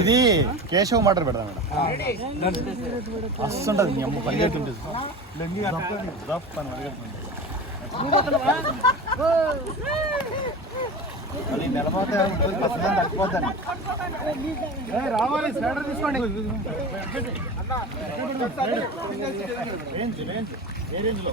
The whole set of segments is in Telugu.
ఇది కేశవ్ మటర్ పెడదాం మేడం. మస్తు ఉంటుంది. మీ అమ్మ పరిగెట్టుంటుంది. మళ్ళీ నిలబోతే పసందని తగ్గిపోతాను రావాలి స్లైడర్ తీసుకోండి. రేంజ్ రేంజ్ ఏ రేంజ్లో.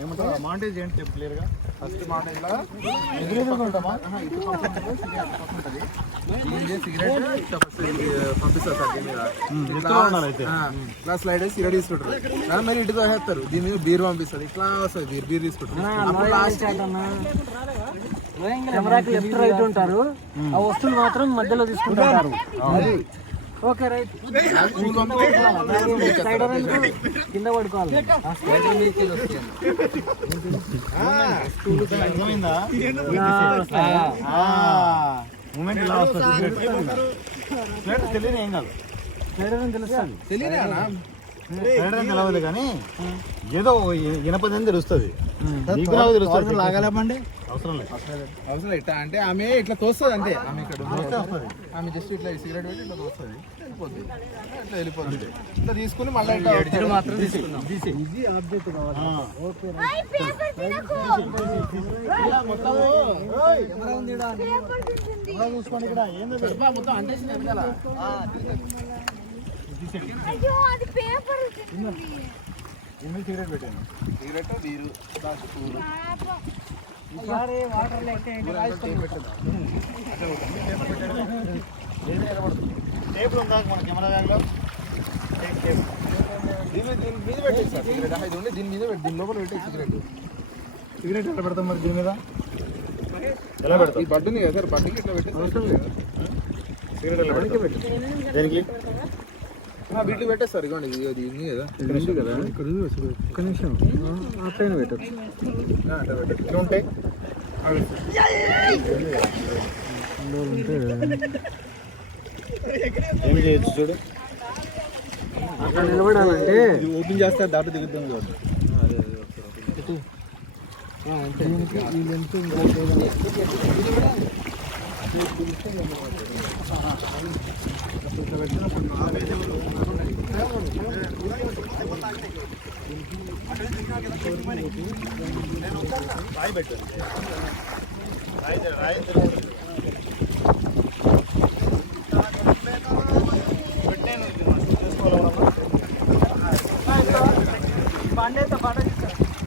ఏమంటారు మాంటేజ్ ఏంటి చెప్పు క్లియర్గా ఫస్ట్ మాట ఇలా ఎదురుకుంటామా సిగరెట్ పంపిస్తారు సార్ దీని మీద స్లైడ్ వేసి సిగరెట్ తీసుకుంటారు దాని మరి ఇటు తోసేస్తారు దీని మీద బీర్ పంపిస్తారు ఇట్లా వస్తుంది బీర్ బీర్ తీసుకుంటారు అప్పుడు లాస్ట్ కెమెరాకి లెఫ్ట్ రైట్ ఉంటారు ఆ వస్తువులు మాత్రం మధ్యలో తీసుకుంటారు. Okay right? కింద పడుకోవాలి మూమెంట్ ఇలా వస్తుంది తెలియదు ఏం కాదు తెలుస్తుంది తెలియదా తెలియదు కానీ ఏదో ఇనపదని తెలుస్తుంది తెలుస్తుంది లాగలేమండి అవసరం లేదు. అవసరం ఇట్లా అంటే ఆమె ఇట్లా తోస్తుంది అంతే. ఆమె ఇక్కడ ఆమె జస్ట్ ఇట్లా సిగరెట్ పెట్టి ఇట్లా తోస్తుంది. వెళ్ళిపోద్ది. ఇట్లా వెళ్ళిపోతుంది ఇట్లా తీసుకుని మళ్ళీ ఇట్లా మాత్రం తీసుకున్నాం ఈజీ ఆబ్జెక్ట్ కావాలి. ఆ. ఐ, పేపర్ తినకు. పేపర్ తింటుంది. చూసుకోండి ఇక్కడ. ఏంది మొత్తం అంటే అయ్యో అది పేపర్ తింటుంది. ఎనిమిది సిగరెట్ పెట్టాను. సిగరెట్ నీరు టేబుల్ ఉందా మన కెమెరా బ్యాగ్లో దీని దీని మీద పెట్టేసి సిగరెట్ ఇది ఉండి దీని మీద పెట్టి దీని లోపల పెట్టే సిగరెట్ సిగరెట్ ఎట్లా పెడతాం మరి దీని మీద ఎలా పెడతాం ఈ బడ్డు ఉంది కదా సార్? బడ్డుకి ఇట్లా పెట్టేసి అవసరం లేదు సిగరెట్ ఎలా పెడతాం దేనికి? వీటికి పెట్టేస్తారు ఇదిగోండి ఇది అది ఉంది కదా ఇక్కడ ఉంది కదా. ఇక్కడ ఒక్క నిమిషం. అట్లయినా పెట్టచ్చు. ఎట్లా ఉంటాయి ఏం చేయొచ్చు చూడు? అట్లా నిలబడాలంటే. ఇది ఓపెన్ చేస్తే దాటి దిగుతుంది చూడండి ఇంకా రాయి పెట్టారు రాయి రాయి.